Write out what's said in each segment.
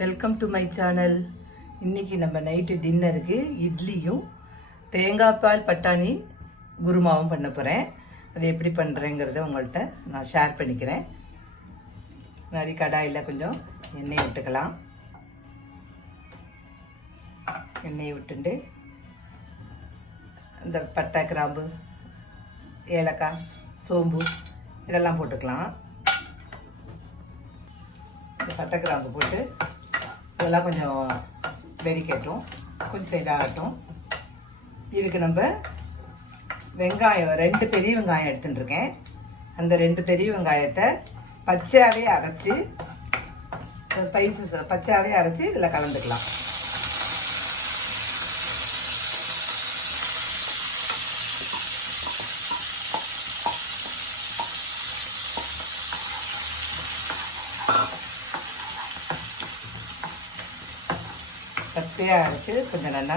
Welcome to my channel. இன்னைக்கு நம்ம night டின்னருக்கு இட்லியும் தேங்காய் பால் பட்டாணி குருமாவும் பண்ண போகிறேன். அது எப்படி பண்ணுறேங்கிறத உங்கள்கிட்ட நான் ஷேர் பண்ணிக்கிறேன். முன்னாடி கடாயில் கொஞ்சம் எண்ணெய் விட்டுக்கலாம். எண்ணெயை விட்டுண்டு இந்த பட்டை, கிராம்பு, ஏலக்காய், சோம்பு இதெல்லாம் போட்டுக்கலாம். இந்த பட்டை கிராம்பு போட்டு இதெல்லாம் கொஞ்சம் வெடிக்கட்டும், கொஞ்சம் இதாகட்டும். இதுக்கு நம்ம வெங்காயம் 2 பெரிய வெங்காயம் எடுத்துட்டுருக்கேன். அந்த 2 பெரிய வெங்காயத்தை பச்சையாகவே அரைச்சி, ஸ்பைசஸ் பச்சையாகவே அரைச்சி இதில் கலந்துக்கலாம். பச்சையாக அரைச்சி கொஞ்சம் நல்லா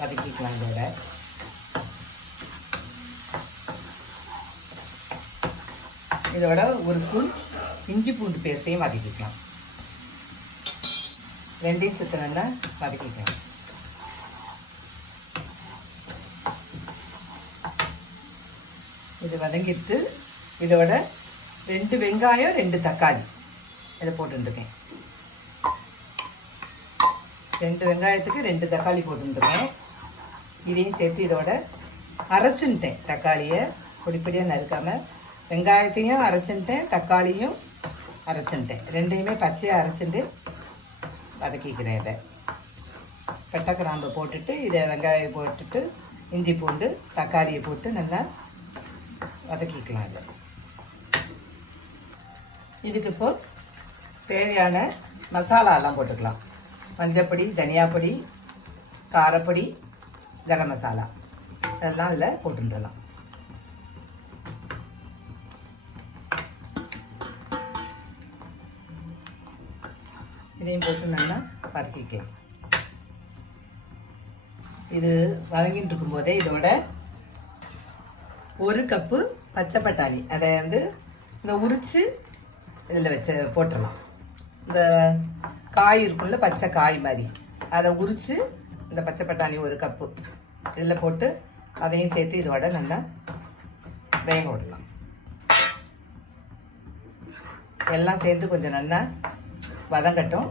வதக்கிக்கலாம். இதோட ஒரு ஸ்பூன் இஞ்சி பூண்டு பேஸ்ட்டையும் வதக்கிக்கலாம். 2 சேர்த்து நல்லா வதக்கிக்கலாம். இது வதங்கிட்டு இதோட 2 வெங்காயம் 2 தக்காளி இதை போட்டுருக்கேன். 2 வெங்காயத்துக்கு 2 தக்காளி போட்டுருக்கேன். இதையும் சேர்த்து இதோட அரைச்சுட்டேன். தக்காளியை பொடிப்படியாக நறுக்காமல் வெங்காயத்தையும் அரைச்சுட்டேன், தக்காளியும் அரைச்சுட்டேன். 2யுமே பச்சையாக அரைச்சிட்டு வதக்கிக்கிறேன். இதை பட்டை கிராம்பை போட்டுட்டு இதை வெங்காயம் போட்டுட்டு இஞ்சி பூண்டு தக்காளியை போட்டு நல்லா வதக்கிக்கலாம். இதை இதுக்கு இப்போ தேவையான மசாலாலாம் போட்டுக்கலாம். மஞ்சப்பொடி, தனியாப்பொடி, காரப்பொடி, கரம் மசாலா இதெல்லாம் அதில் போட்டுடலாம். இதையும் போட்டு நல்லா வதக்கிக்கலாம். இது வதங்கிட்டு இருக்கும்போதே இதோட 1 கப்பு பச்சை பட்டாணி அதை இந்த உரித்து இதில் வச்சு போட்டுடலாம். இந்த காய் இருக்குள்ள பச்சை காய் மாதிரி அதை உரித்து இந்த பச்சை பட்டாணி 1 கப்பு இதில் போட்டு அதையும் சேர்த்து இதோட நல்லா வேக விடலாம். எல்லாம் சேர்த்து கொஞ்சம் நல்லா வதங்கட்டும்.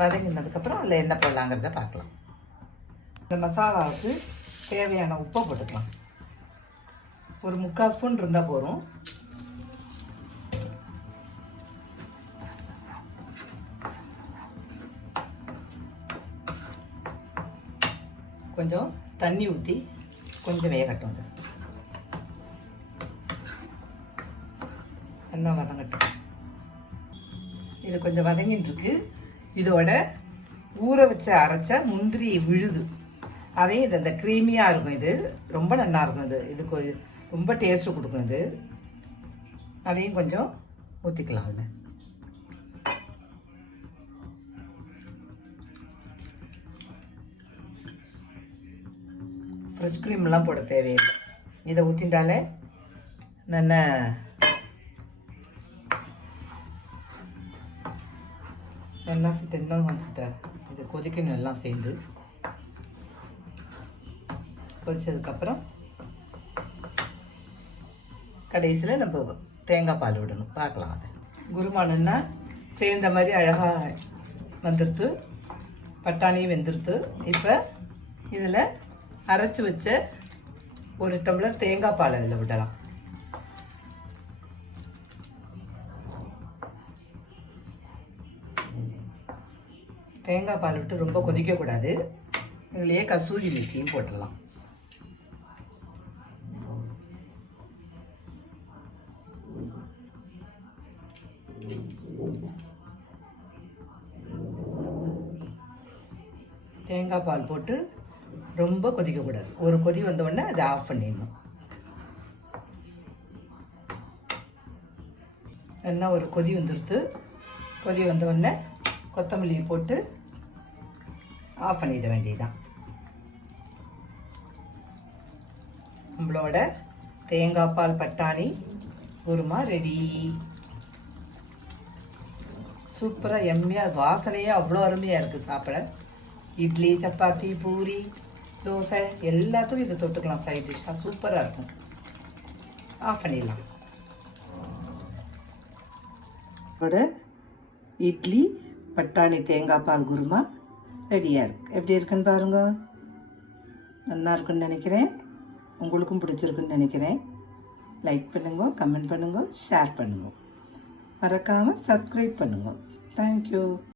வதங்கினதுக்கப்புறம் அதில் என்ன போடலாங்கிறத பார்க்கலாம். இந்த மசாலாவுக்கு தேவையான உப்பை போட்டுக்கலாம். ஒரு 3/4 ஸ்பூன் இருந்தால் போதும். கொஞ்சம் தண்ணி ஊற்றி கொஞ்சம் வேகட்டும். அது நல்லா வதங்கட்டும். இது கொஞ்சம் வதங்கிட்டு இருக்கு. இதோட ஊற வச்சு அரைச்ச முந்திரி விழுது அதையும் இது இந்த க்ரீமியாக இருக்கும். இது ரொம்ப நல்லா இருக்கும். இதுக்கு ரொம்ப டேஸ்ட்டு கொடுக்கும். இது அதையும் கொஞ்சம் ஊற்றிக்கலாம். அதில் ஃப்ரெஷ் க்ரீம்லாம் போட தேவையில்லை. இதை ஊற்றிட்டாலே நல்லா தென்னம் வச்சுட்டேன். இது கொதிக்கணும். எல்லாம் சேர்ந்து கொதிச்சதுக்கப்புறம் கடைசியில் நம்ம தேங்காய் பால் விடணும். பார்க்கலாம். அதை குருமானுன்னா சேர்ந்த மாதிரி அழகாக வந்துடுத்து. பட்டாணியும் வெந்துடுத்து. இப்போ இதில் அரைச்சி வச்ச 1 டம்ளர் தேங்காய் பால் அதில் விடலாம். தேங்காய் பால் விட்டு ரொம்ப கொதிக்கக்கூடாது. இதுலேயே கசூரி மேத்தியும் போட்டுடலாம். தேங்காய் பால் போட்டு ரொம்ப கொதிக்கக்கூடாது. ஒரு கொதி வந்தோடனே அதை ஆஃப் பண்ணிடணும். நல்லா ஒரு கொதி வந்துடுத்து. கொதி வந்தோடனே கொத்தமல்லி போட்டு ஆஃப் பண்ணிட வேண்டியதுதான். நம்மளோட தேங்காய் பால் பட்டாணி குருமா ரெடி. சூப்பராக எம்மியாக வாசனையே அவ்வளோ அருமையாக இருக்குது சாப்பிட. இட்லி, சப்பாத்தி, பூரி, தோசை எல்லாத்துக்கும் இதை தொட்டுக்கலாம். சைட் டிஷ்ஷாக சூப்பராக இருக்கும். ஆஃப் பண்ணிடலாம். இதோட இட்லி பட்டாணி தேங்காய் பால் குருமா ரெடியாக இருக்குது. எப்படி இருக்குன்னு பாருங்க. நல்லா இருக்குன்னு நினைக்கிறேன். உங்களுக்கும் பிடிச்சிருக்குன்னு நினைக்கிறேன். லைக் பண்ணுங்க, கமெண்ட் பண்ணுங்க, ஷேர் பண்ணுங்க. மறக்காமல் சப்ஸ்கிரைப் பண்ணுங்க. தேங்க்யூ.